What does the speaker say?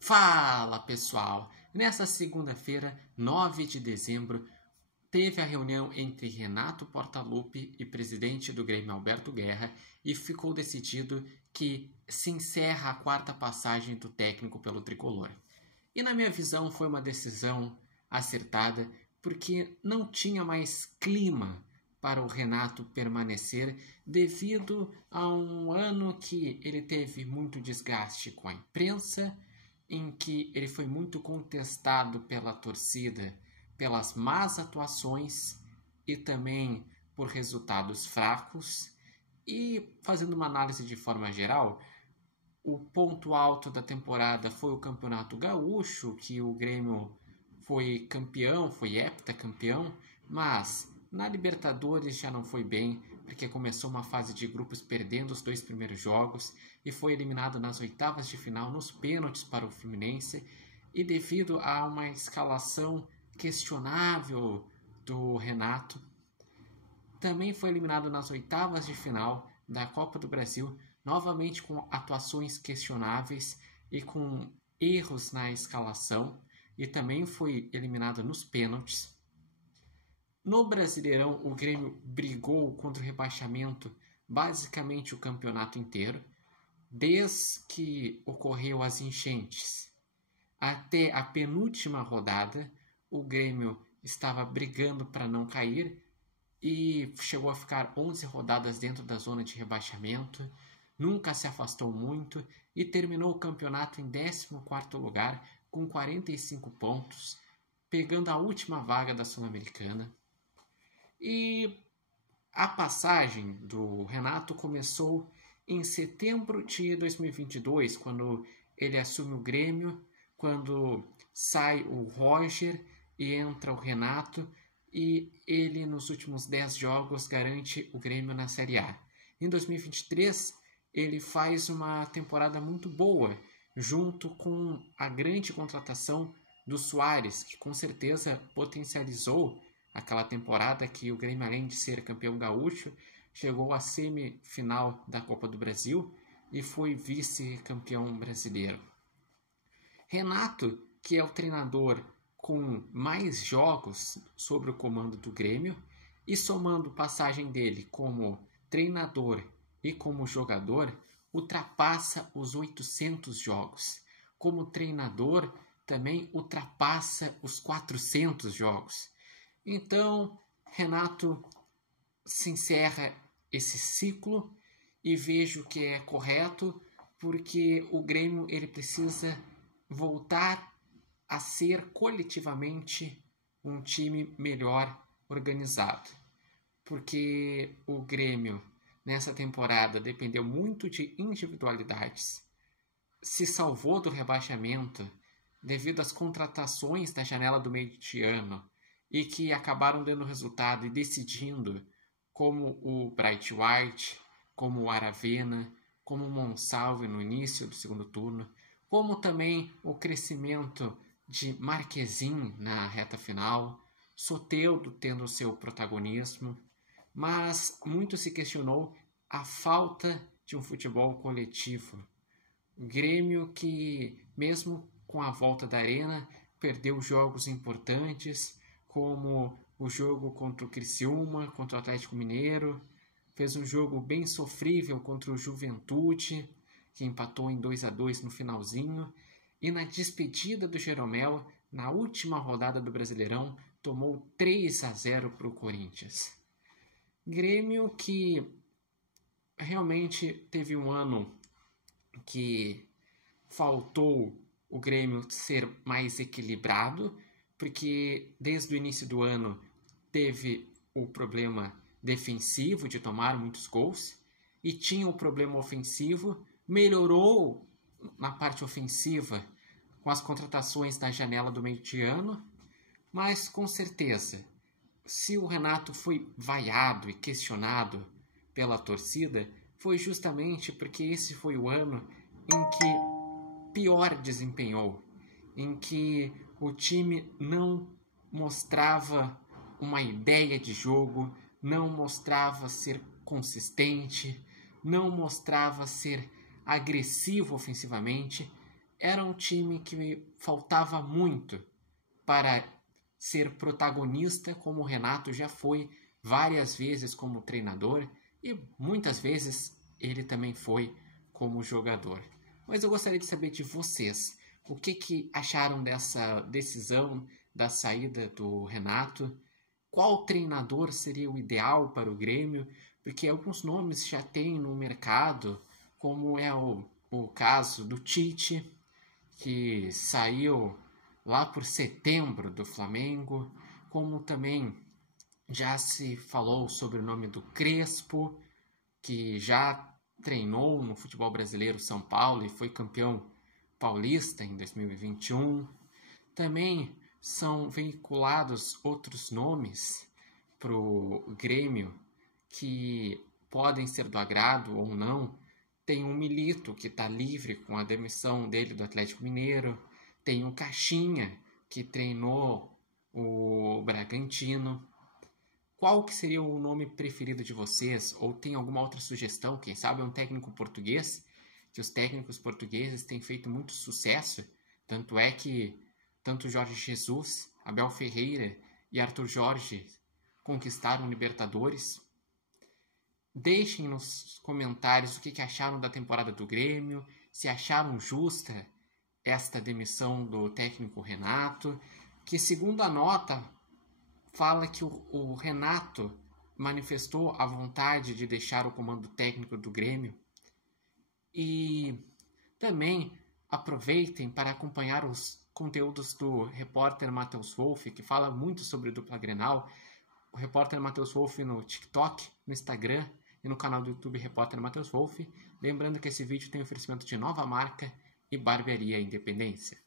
Fala pessoal! Nesta segunda-feira, 9 de dezembro, teve a reunião entre Renato Portaluppi e presidente do Grêmio Alberto Guerra e ficou decidido que se encerra a quarta passagem do técnico pelo tricolor. E na minha visão foi uma decisão acertada porque não tinha mais clima para o Renato permanecer devido a um ano que ele teve muito desgaste com a imprensa, em que ele foi muito contestado pela torcida pelas más atuações e também por resultados fracos. E fazendo uma análise de forma geral, o ponto alto da temporada foi o Campeonato Gaúcho, que o Grêmio foi campeão, foi heptacampeão, mas na Libertadores já não foi bem, porque começou uma fase de grupos perdendo os 2 primeiros jogos e foi eliminado nas oitavas de final nos pênaltis para o Fluminense, e devido a uma escalação questionável do Renato, também foi eliminado nas oitavas de final da Copa do Brasil, novamente com atuações questionáveis e com erros na escalação, e também foi eliminado nos pênaltis. No Brasileirão, o Grêmio brigou contra o rebaixamento basicamente o campeonato inteiro, desde que ocorreu as enchentes até a penúltima rodada. O Grêmio estava brigando para não cair e chegou a ficar 11 rodadas dentro da zona de rebaixamento, nunca se afastou muito e terminou o campeonato em 14º lugar com 45 pontos, pegando a última vaga da Sul-Americana. E a passagem do Renato começou em setembro de 2022, quando ele assume o Grêmio, quando sai o Roger e entra o Renato, e ele nos últimos 10 jogos garante o Grêmio na Série A. Em 2023, ele faz uma temporada muito boa, junto com a grande contratação do Soares, que com certeza potencializou aquela temporada que o Grêmio, além de ser campeão gaúcho, chegou à semifinal da Copa do Brasil e foi vice-campeão brasileiro. Renato, que é o treinador com mais jogos sob o comando do Grêmio, e somando passagem dele como treinador e como jogador, ultrapassa os 800 jogos. Como treinador, também ultrapassa os 400 jogos. Então, Renato se encerra esse ciclo e vejo que é correto, porque o Grêmio ele precisa voltar a ser coletivamente um time melhor organizado. Porque o Grêmio, nessa temporada, dependeu muito de individualidades, se salvou do rebaixamento devido às contratações da janela do meio de ano, e que acabaram dando resultado e decidindo, como o Bright White, como o Aravena, como o Monsalve no início do segundo turno, como também o crescimento de Marquezin na reta final, Soteldo tendo seu protagonismo, mas muito se questionou a falta de um futebol coletivo. O Grêmio que, mesmo com a volta da Arena, perdeu jogos importantes, como o jogo contra o Criciúma, contra o Atlético Mineiro, fez um jogo bem sofrível contra o Juventude, que empatou em 2-2 no finalzinho, e na despedida do Jeromel, na última rodada do Brasileirão, tomou 3-0 para o Corinthians. Grêmio que realmente teve um ano que faltou o Grêmio ser mais equilibrado, porque desde o início do ano teve o problema defensivo de tomar muitos gols e tinha o problema ofensivo, melhorou na parte ofensiva com as contratações da janela do meio de ano, mas com certeza, se o Renato foi vaiado e questionado pela torcida, foi justamente porque esse foi o ano em que pior desempenhou, em que o time não mostrava uma ideia de jogo, não mostrava ser consistente, não mostrava ser agressivo ofensivamente, era um time que faltava muito para ser protagonista, como o Renato já foi várias vezes como treinador e muitas vezes ele também foi como jogador. Mas eu gostaria de saber de vocês, o que acharam dessa decisão da saída do Renato? Qual treinador seria o ideal para o Grêmio? Porque alguns nomes já tem no mercado, como é o caso do Tite, que saiu lá por setembro do Flamengo, como também já se falou sobre o nome do Crespo, que já treinou no futebol brasileiro São Paulo e foi campeão paulista em 2021. Também são veiculados outros nomes para o Grêmio que podem ser do agrado ou não. Tem o Milito, que está livre com a demissão dele do Atlético Mineiro. Tem o Caixinha, que treinou o Bragantino. Qual que seria o nome preferido de vocês? Ou tem alguma outra sugestão? Quem sabe é um técnico português? Que os técnicos portugueses têm feito muito sucesso. Tanto é que tanto Jorge Jesus, Abel Ferreira e Arthur Jorge conquistaram Libertadores. Deixem nos comentários o que acharam da temporada do Grêmio, se acharam justa esta demissão do técnico Renato, que segundo a nota fala que o Renato manifestou a vontade de deixar o comando técnico do Grêmio. E também aproveitem para acompanhar os conteúdos do repórter Matheus Wolff, que fala muito sobre dupla Grenal. O repórter Matheus Wolff no TikTok, no Instagram e no canal do YouTube Repórter Matheus Wolff. Lembrando que esse vídeo tem oferecimento de Nova Marca e Barbearia Independência.